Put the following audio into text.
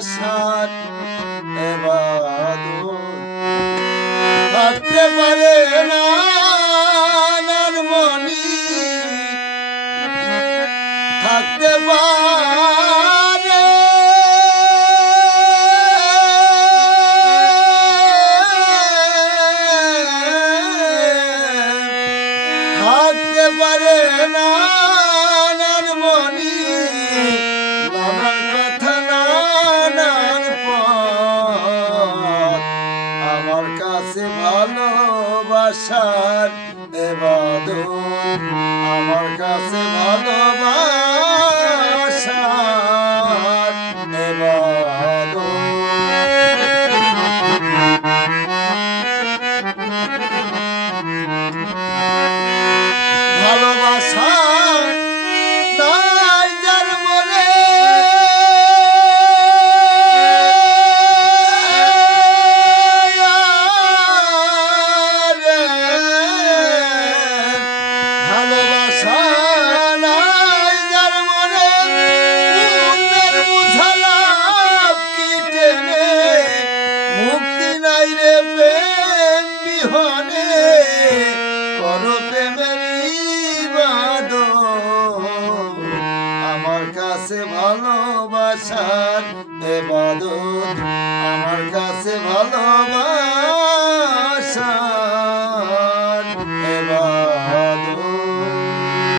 ভালোবাসার এবাদত থাকতে পারে না নারমণি থাকতে পারে থাকতে পারে না নারমণি নানার কথা নানার পথ আমার কাছে ভালোবাসার এবাদত আমার কাছে ভালোবাসার এবাদত ভালোবাসা নাই যার মনে ভালোবাসা নাই যার মনে মনের বুঝালাম কি টেনে মুক্তি নাই রে প্রেম বিহনে করো প্রেমের ইবাদত আমার কাছে ভালোবাসার এবাদত আমার কাছে ভালোবাসা